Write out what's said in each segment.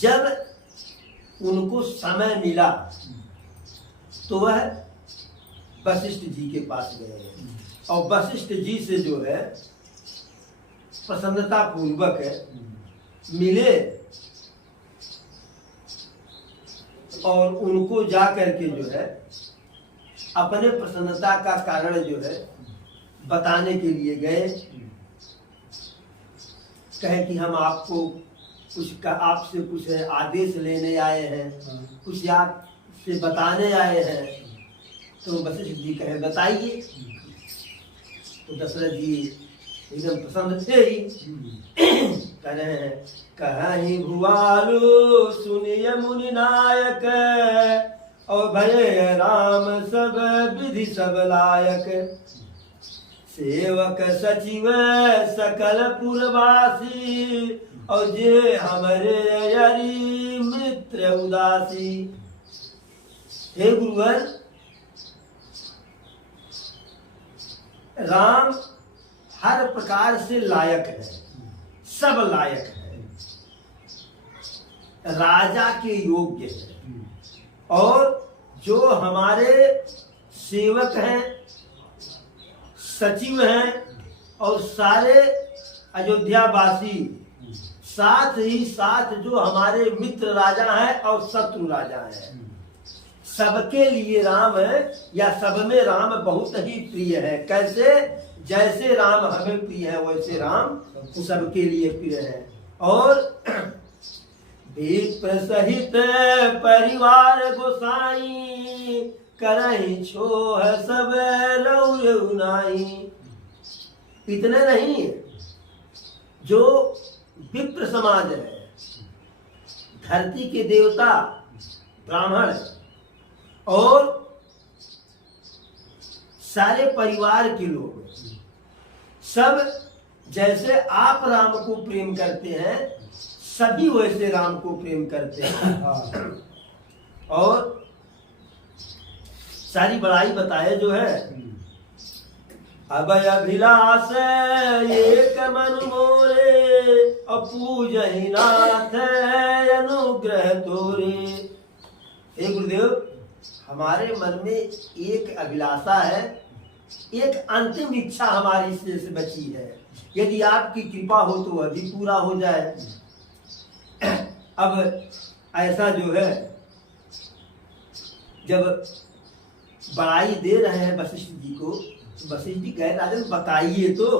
जब उनको समय मिला तो वह वशिष्ठ जी के पास गए और वशिष्ठ जी से जो है प्रसन्नता पूर्वक मिले और उनको जा करके जो है अपने प्रसन्नता का कारण जो है बताने के लिए गए। कहे कि हम आपको आपसे कुछ आदेश लेने आए हैं, कुछ आपसे बताने आए हैं। तो वशिष्ठ जी कहे बताइए। तो दशरथ जी एकदम प्रसन्न थे ही, कह रहे हैं कहीं भुआलु सुनिय मुनि नायक और भय राम सब विधि सब लायक सेवक सचिव सकल पुरवासी और जे हमारे यरी मित्र उदासी। हे गुरुवर, राम हर प्रकार से लायक है, सब लायक है, राजा के योग्य है और जो हमारे सेवक हैं, सचिव हैं और सारे अयोध्यावासी, साथ ही साथ जो हमारे मित्र राजा हैं और शत्रु राजा हैं, सबके लिए राम है या सब में राम बहुत ही प्रिय है। कैसे? जैसे राम हमें प्रिय है वैसे राम सबके लिए प्रिय है। और विप्र सहित परिवार गोसाई करहि छोह सब लौर नाई। इतने नहीं, जो विप्र समाज है, धरती के देवता ब्राह्मण और सारे परिवार के लोग सब जैसे आप राम को प्रेम करते हैं सभी वैसे राम को प्रेम करते हैं। और सारी बड़ाई बताए जो है, अभय अभिलाष एक मन मोरे और पूजहि नाथ अनुग्रह तोरे। हे गुरुदेव, हमारे मन में एक अभिलाषा है, एक अंतिम इच्छा हमारी से बची है, यदि आपकी कृपा हो तो वह भी पूरा हो जाए। अब ऐसा जो है, जब बड़ाई दे रहे हैं वशिष्ठ जी को, वशिष्ठ जी कह राजन बताइए तो।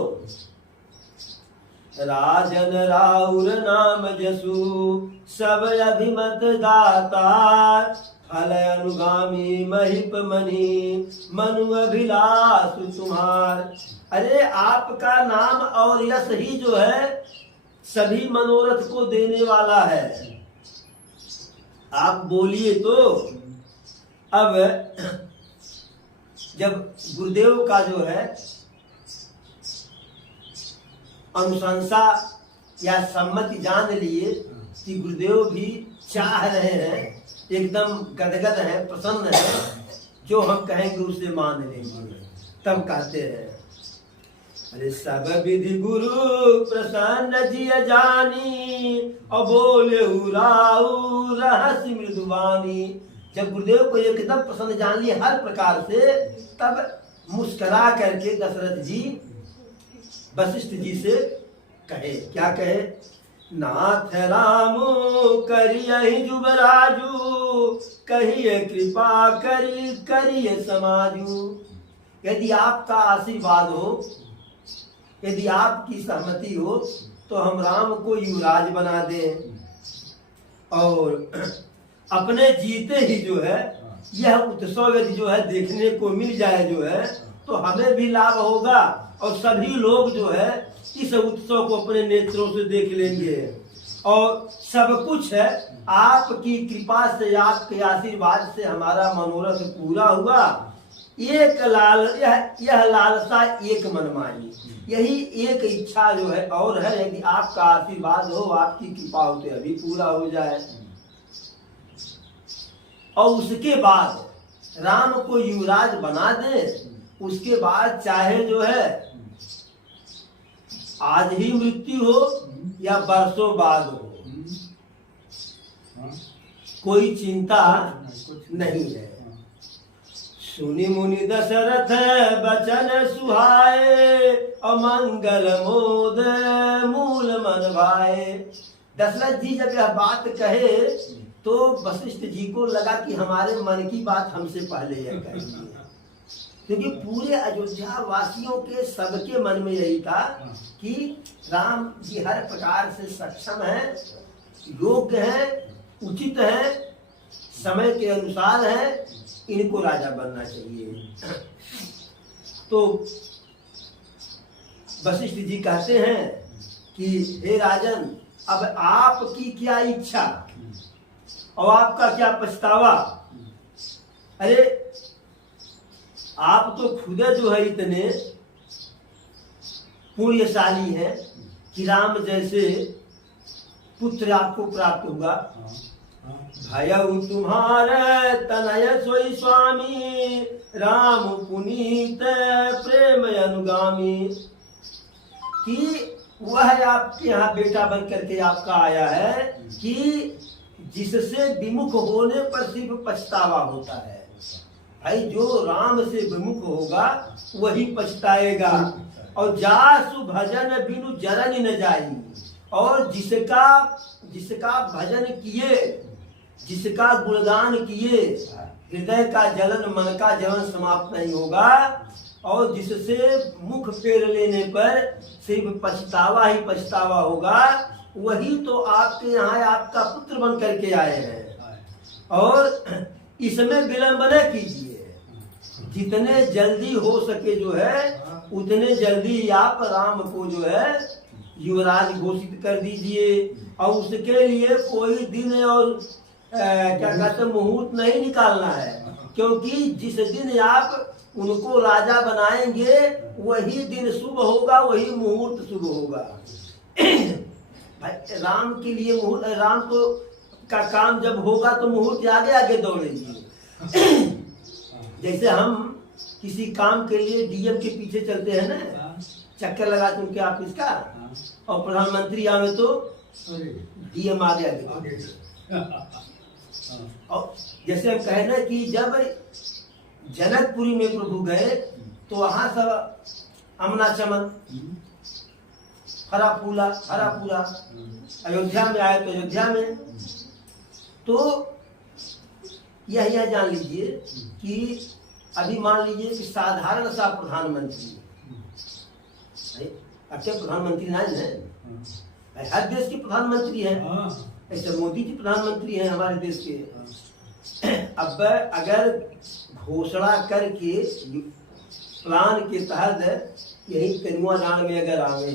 राजन राउर नाम जसु सब अभिमत दाता फल अनुगामी महिप मणि मनु अभिलाष तुम्हार। अरे आपका नाम और यश ही जो है सभी मनोरथ को देने वाला है, आप बोलिए तो। अब जब गुरुदेव का जो है अनुशंसा या सम्मति जान लिए कि गुरुदेव भी चाह रहे हैं, एकदम गदगद है, प्रसन्न है, जो हम कहेंगे उसे मान लेंगे, तब कहते हैं अरे सब विधि गुरु प्रसन्न जी जानी और बोले उराऊ रहस्य मृदुवानी। जब गुरुदेव को एकदम प्रसन्न जान लिए हर प्रकार से, तब मुस्कुरा करके दशरथ जी वशिष्ठ जी से कहे, क्या कहे? नाथ राम करियहि जुबराजू कहिए कृपा करिए समाजू। यदि आपका आशीर्वाद हो, यदि आपकी सहमति हो तो हम राम को युवराज बना दें और अपने जीते ही जो है यह उत्सव यदि जो है देखने को मिल जाए जो है तो हमें भी लाभ होगा और सभी लोग जो है इस उत्सव को अपने नेत्रों से देख लेंगे। और सब कुछ है आपकी कृपा से, आपके आशीर्वाद से हमारा मनोरथ पूरा हुआ। एक यह लालसा एक मन मानी, यही एक इच्छा जो है और है, यदि आपका आशीर्वाद हो, आपकी कृपा हो तो अभी पूरा हो जाए। और उसके बाद राम को युवराज बना दे, उसके बाद चाहे जो है आज ही मृत्यु हो या वर्षों बाद हो, कोई चिंता नहीं है। सुनि मुनि दशरथ बचन सुहाए, अमंगल मोद मूल मन भाए। दशरथ जी जब यह बात कहे तो वशिष्ठ जी को लगा कि हमारे मन की बात हमसे पहले यह कही है, क्योंकि पूरे अयोध्या वासियों के सबके मन में यही था कि राम जी हर प्रकार से सक्षम है, योग्य है, उचित है, समय के अनुसार है, इनको राजा बनना चाहिए। तो वशिष्ठ जी कहते हैं कि हे राजन, अब आपकी क्या इच्छा और आपका क्या पछतावा? अरे आप तो खुद जो है इतने पुण्यशाली हैं कि राम जैसे पुत्र आपको प्राप्त हुआ। भयउ तुम्हारे तनय सोई स्वामी, राम पुनीत प्रेम अनुगामी। कि वह आपके यहाँ बेटा बन करके आपका आया है कि जिससे विमुख होने पर सिर्फ पछतावा होता है। भाई जो राम से विमुख होगा वही पछताएगा। और जासु भजन बिनु जरन न जाई। और जिसका भजन किए, जिसका गुणगान किए, हृदय का जलन, मन का जलन समाप्त नहीं होगा। और जिससे मुख फेर लेने पर सिर्फ पछतावा ही पछतावा होगा, वही तो आपके यहाँ आपका पुत्र बन करके आए हैं। और इसमें विलंब न कीजिए, जितने जल्दी हो सके जो है उतने जल्दी आप राम को जो है युवराज घोषित कर दीजिए। और उसके लिए कोई दिन और क्या कहते मुहूर्त नहीं निकालना है, क्योंकि जिस दिन आप उनको राजा बनाएंगे वही दिन शुभ होगा, वही मुहूर्त शुभ होगा। भाई राम के लिए मुहूर्त, राम को का काम जब होगा तो मुहूर्त आगे आगे दौड़ेगी। जैसे हम किसी काम के लिए डीएम के पीछे चलते हैं ना, चक्कर लगाते उनके ऑफिस का, और प्रधानमंत्री आवे तो डीएम आगे आगे। और जैसे हम कहे ना कि जब जनकपुरी में प्रभु गए तो वहां सब अमना चमन, हरा पूरा। अयोध्या में आए तो अयोध्या में। तो यह जान लीजिए कि अभी मान लीजिए कि साधारण सा प्रधानमंत्री, अच्छे प्रधानमंत्री नहीं है, हर देश के प्रधानमंत्री है। ऐसे मोदी जी प्रधानमंत्री हैं हमारे देश के। अब अगर घोषणा करके प्लान के तहत यही तेनुआ दान में अगर आवे,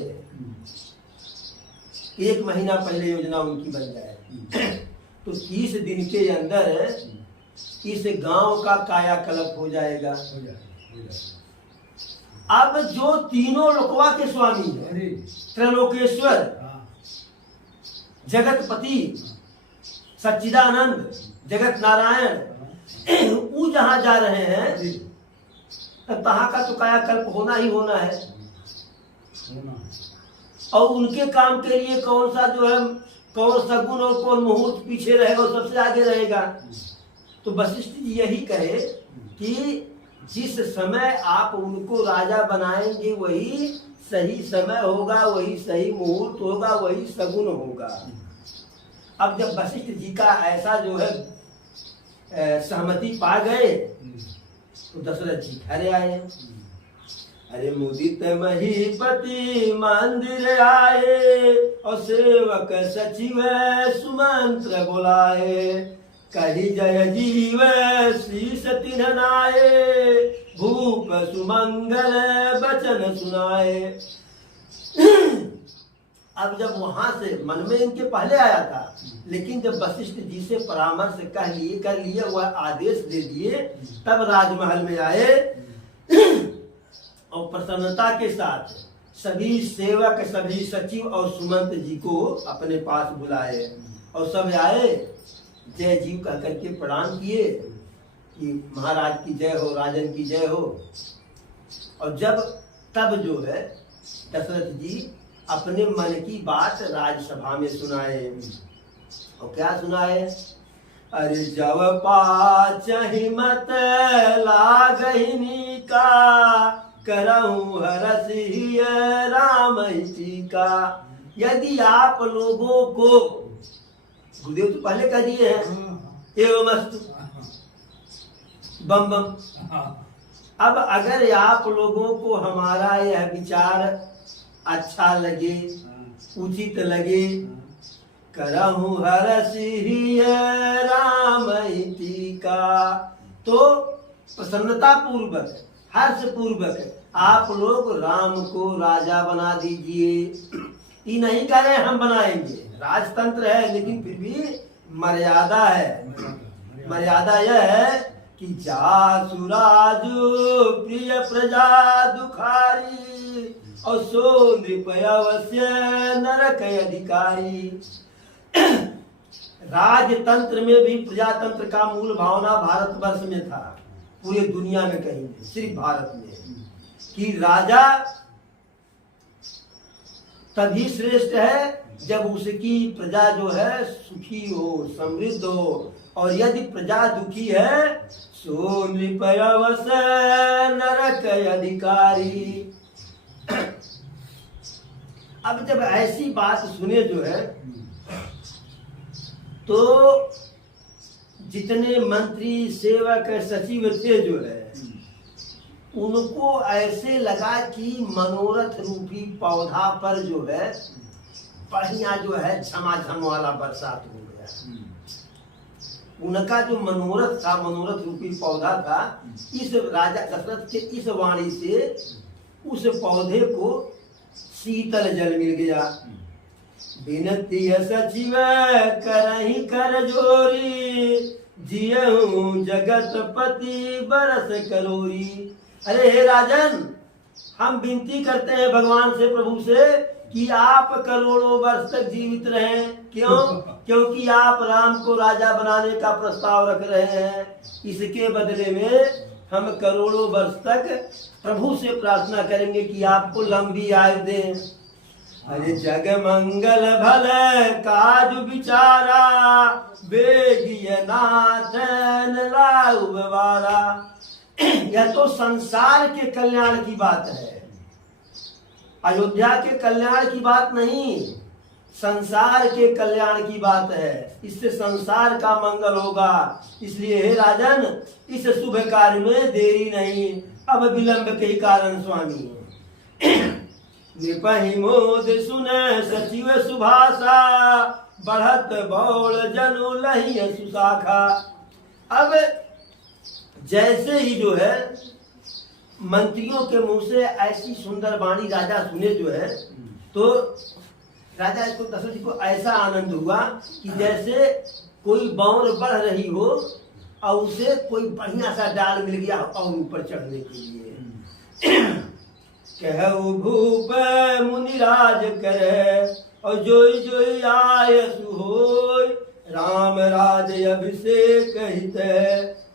1 महीना पहले योजना उनकी बन जाए तो 30 दिन के अंदर इस गांव का कायाकल्प हो जाएगा। अब जो तीनों लोकवा के स्वामी है, त्रैलोकेश्वर, जगतपति, सच्चिदानंद, जगत नारायण, वो जहां जा रहे हैं तब तहां का तो कायाकल्प होना ही होना है। और उनके काम के लिए कौन सा जो है, कौन सगुन और कौन मुहूर्त पीछे रहेगा, सबसे आगे रहेगा। तो वशिष्ठ जी यही कहे कि जिस समय आप उनको राजा बनाएंगे वही सही समय होगा, वही सही मुहूर्त होगा, वही सगुन होगा। अब जब वशिष्ठ जी का ऐसा जो है सहमति पा गए तो दशरथ जी घर आए। अरे मुदित महीपति मंदिर आए, और सेवक सचिव सुमंत्र बुलाए। कही जय जीव शीस तिन्ह नाए, भूप सुमंगल बचन सुनाए। अब जब वहां से मन में इनके पहले आया था, लेकिन जब वशिष्ठ जी से परामर्श कर लिए वह आदेश दे दिए, तब राजमहल में आए और प्रसन्नता के साथ सभी सेवक, सभी सचिव और सुमंत जी को अपने पास बुलाए। और सब आए, जय जीव कह करके प्रणाम किए कि महाराज की जय हो, राजन की जय हो। और तब जो है दशरथ जी अपने मन की बात राजसभा में सुनाए। और क्या सुनाए? अरे जब पाचहि मत लागहिनी का, करहूं हरसि राम का। यदि आप लोगों को, गुरुदेव तो पहले कह दिए हैं एवमस्तु बम बम। अब अगर आप लोगों को हमारा यह विचार अच्छा लगे, उचित लगे, करहूं हरसि राम का, तो प्रसन्नता पूर्वक, हर्ष पूर्वक आप लोग राम को राजा बना दीजिए। ये नहीं कह रहे हम बनाएंगे, राजतंत्र है, लेकिन फिर भी मर्यादा है। मर्यादा यह है कि जासु राजु प्रिय प्रजा दुखारी, और सो नृप अवश्य नरक अधिकारी। राजतंत्र में भी प्रजातंत्र का मूल भावना भारतवर्ष में था, पूरे दुनिया में कहीं नहीं, सिर्फ भारत में, कि राजा तभी श्रेष्ठ है जब उसकी प्रजा जो है सुखी हो, समृद्ध हो, और यदि प्रजा दुखी है सो नृपयवस नरक अधिकारी। अब जब ऐसी बात सुने जो है, तो जितने मंत्री सेवक सचिव थे जो है, उनको ऐसे लगा कि मनोरथ रूपी पौधा पर जो है बढ़िया जो है झमाझम वाला बरसात हो गया। उनका जो मनोरथ था, मनोरथ रूपी पौधा था, इस राजा दशरथ के इस वाणी से उस पौधे को शीतल जल मिल गया। बिनती सचिव करहि कर जोरी, जियहूं जगत पति बरस करोरी। अरे हे राजन, हम विनती करते हैं भगवान से, प्रभु से, कि आप करोड़ों वर्ष तक जीवित रहें। क्यों? क्योंकि आप राम को राजा बनाने का प्रस्ताव रख रहे हैं। इसके बदले में हम करोड़ों वर्ष तक प्रभु से प्रार्थना करेंगे कि आपको लंबी आयु दें। अरे जग मंगल भल काज विचारा, बेगिय नाथन लाउ बवारा। यह तो संसार के कल्याण की बात है, अयोध्या के कल्याण की बात नहीं, संसार के कल्याण की बात है। इससे संसार का मंगल होगा। इसलिए हे राजन, इस शुभ कार्य में देरी नहीं, अब विलंब के कारण स्वामी। नृपहि मोद सुन सचिव सुभाषा, बढ़त बौल जनु लहि सुशाखा। अब जैसे ही जो है मंत्रियों के मुंह से ऐसी सुंदर वाणी राजा सुने जो है, तो राजा इसको दशरथ जी को ऐसा आनंद हुआ कि जैसे कोई बौर बढ़ रही हो और उसे कोई बढ़िया सा डाल मिल गया और ऊपर चढ़ने के लिए। कहु भूप मुनिराज करे, और जोई जोई आय सुहोय, राम राज अभिषेक हित,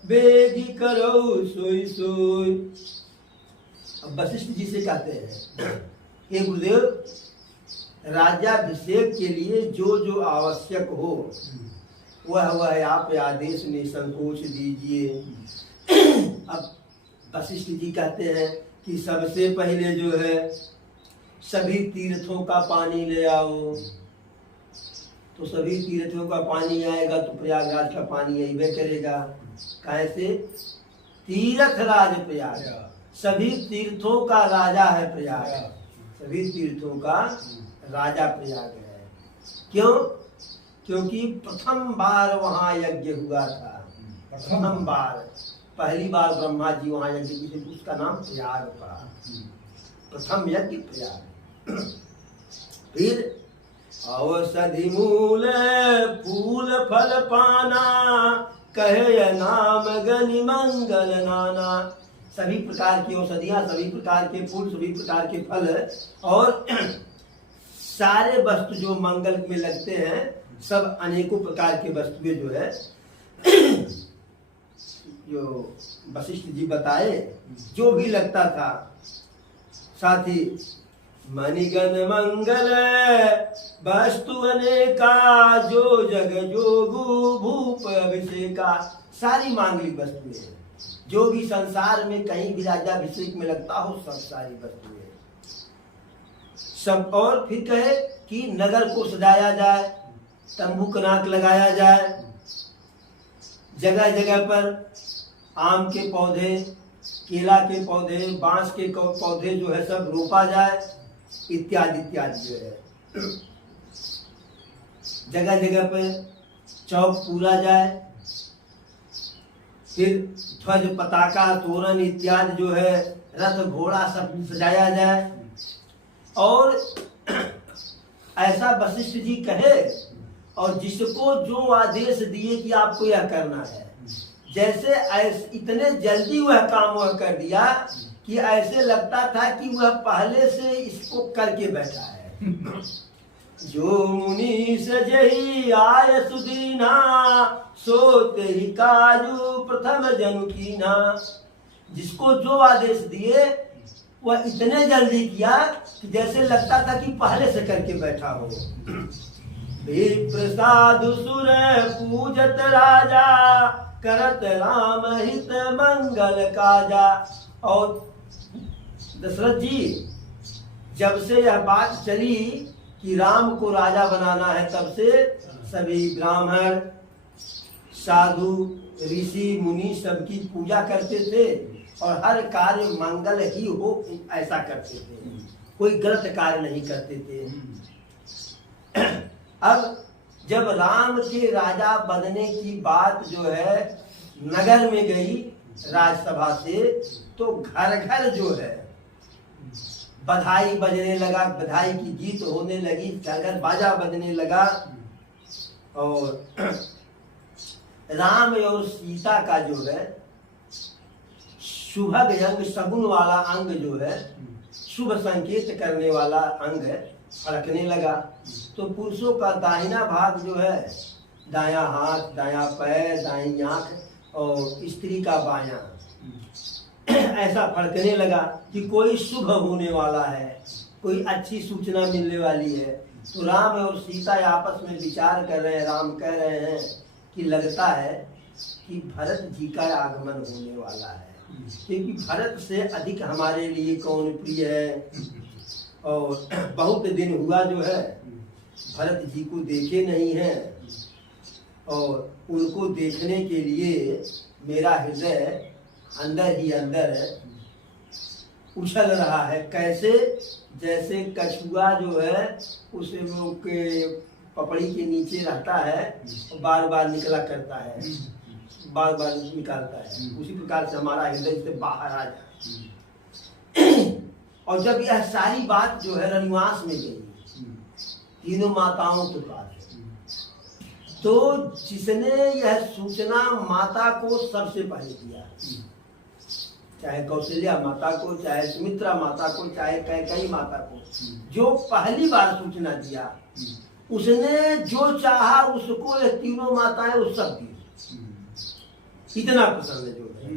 बेगी करो सोई सोई। अब वशिष्ठ जी से कहते हैं, हे गुरुदेव, राज्याभिषेक के लिए जो जो आवश्यक हो वह आप आदेश निसंकोच दीजिए। अब वशिष्ठ जी कहते हैं कि सबसे पहले जो है सभी तीर्थों का पानी ले आओ। तो सभी तीर्थों का पानी आएगा तो प्रयागराज का पानी अइबे करेगा। कैसे? तीर्थ राज प्रयाग, सभी तीर्थों का राजा है प्रयाग, सभी तीर्थों का राजा प्रयाग है। क्यों? क्योंकि प्रथम बार वहाँ यज्ञ हुआ था। प्रथम बार, पहली बार ब्रह्मा जी वहाँ यज्ञ किए, उसका नाम प्रयाग पड़ा। प्रथम यज्ञ प्रयाग। फिर औषधि मूल फूल फल पाना, कहे नाम गनि मंगल नाना। सभी प्रकार की औषधियां, सभी प्रकार के फूल, सभी प्रकार के फल और सारे वस्तु जो मंगल में लगते हैं, सब अनेकों प्रकार के वस्तुएं जो है जो वशिष्ठ जी बताए, जो भी लगता था। साथ ही मणिगण मंगल वस्तु अनेका, जो जग जोगु भूप अभिषेका। सारी मांगलिक वस्तुएं हैं, जो भी संसार में कहीं भी राज्याभिषेक में लगता हो, सब सारी वस्तुएं सब। और फिर कहे कि नगर को सजाया जाए, तंबू कनाक लगाया जाए, जगह जगह पर आम के पौधे, केला के पौधे, बांस के पौधे जो है सब रोपा जाए, इत्यादि इत्यादि जो है। जगह जगह पे चौक पूरा जाए, फिर ध्वज पताका तोरण इत्यादि जो है, रथ घोड़ा सब सजाया जाए। और ऐसा वशिष्ठ जी कहे, और जिसको जो आदेश दिए कि आपको यह करना है, जैसे इतने जल्दी वह काम वह कर दिया कि ऐसे लगता था कि वह पहले से इसको करके बैठा है। जो मुनि सजहि आय सुदीना, सो तेहि काजु प्रथम जनु कीना। जिसको जो आदेश दिए वह इतने जल्दी किया कि जैसे लगता था कि पहले से करके बैठा हो। प्रसाद सुर पूजत राजा, करत राम हित मंगल काजा। और दशरथ जी जब से यह बात चली कि राम को राजा बनाना है, तब से सभी ब्राह्मण साधु ऋषि मुनि सबकी पूजा करते थे, और हर कार्य मंगल ही हो ऐसा करते थे, कोई गलत कार्य नहीं करते थे। अब जब राम के राजा बनने की बात जो है नगर में गई राजसभा से, तो घर घर जो है बधाई बजने लगा, बधाई की गीत होने लगी, घर घर बाजा बजने लगा। और राम और सीता का जो है शुभग अंग, सगुन वाला अंग जो है, शुभ संकेत करने वाला अंग फड़कने लगा। तो पुरुषों का दाहिना भाग जो है, दायां हाथ, दायां पैर, दाईं आंख, और स्त्री का बायां, ऐसा फड़कने लगा कि कोई शुभ होने वाला है, कोई अच्छी सूचना मिलने वाली है। तो राम और सीता आपस में विचार कर रहे हैं। राम कह रहे हैं कि लगता है कि भरत जी का आगमन होने वाला है, क्योंकि भरत से अधिक हमारे लिए कौन प्रिय है। और बहुत दिन हुआ जो है भरत जी को देखे नहीं है, और उनको देखने के लिए मेरा हृदय अंदर ही अंदर उछल रहा है। कैसे? जैसे कछुआ जो है उसे वो के पपड़ी के नीचे रहता है और बार बार निकला करता है, बार बार निकालता है, उसी प्रकार से हमारा हृदय से बाहर आ जाए। और जब यह सारी बात जो है रनिवास में गई, तीनों माताओं के पास, तो जिसने यह सूचना माता को सबसे पहले दिया, चाहे कौशल्या माता को, चाहे सुमित्रा माता को, चाहे कैकेयी माता को, जो पहली बार सूचना दिया, उसने जो चाहा उसको ये तीनों माताएं उस सब दी। इतना पसंद जो है।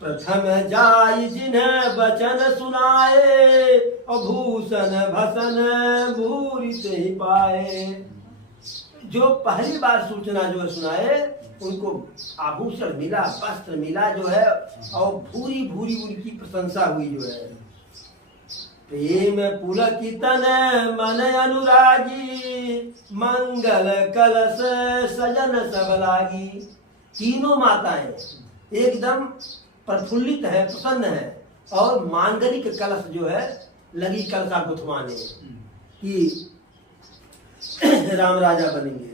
प्रथम जाय जिन्हें वचन सुनाए, और भूषण भसन भूरि से ही पाए। जो पहली बार सूचना जो सुनाए, उनको आभूषण मिला, वस्त्र मिला जो है, और भूरी भूरी उनकी प्रशंसा हुई जो है। प्रेम पुलकितन मन अनुरागी, मंगल कलश सजन सब लागी। तीनों माताएं एकदम प्रफुल्लित है, प्रसन्न है, और मांगलिक कलश जो है लगी कलशा गुथवाने कि राम राजा बनेंगे।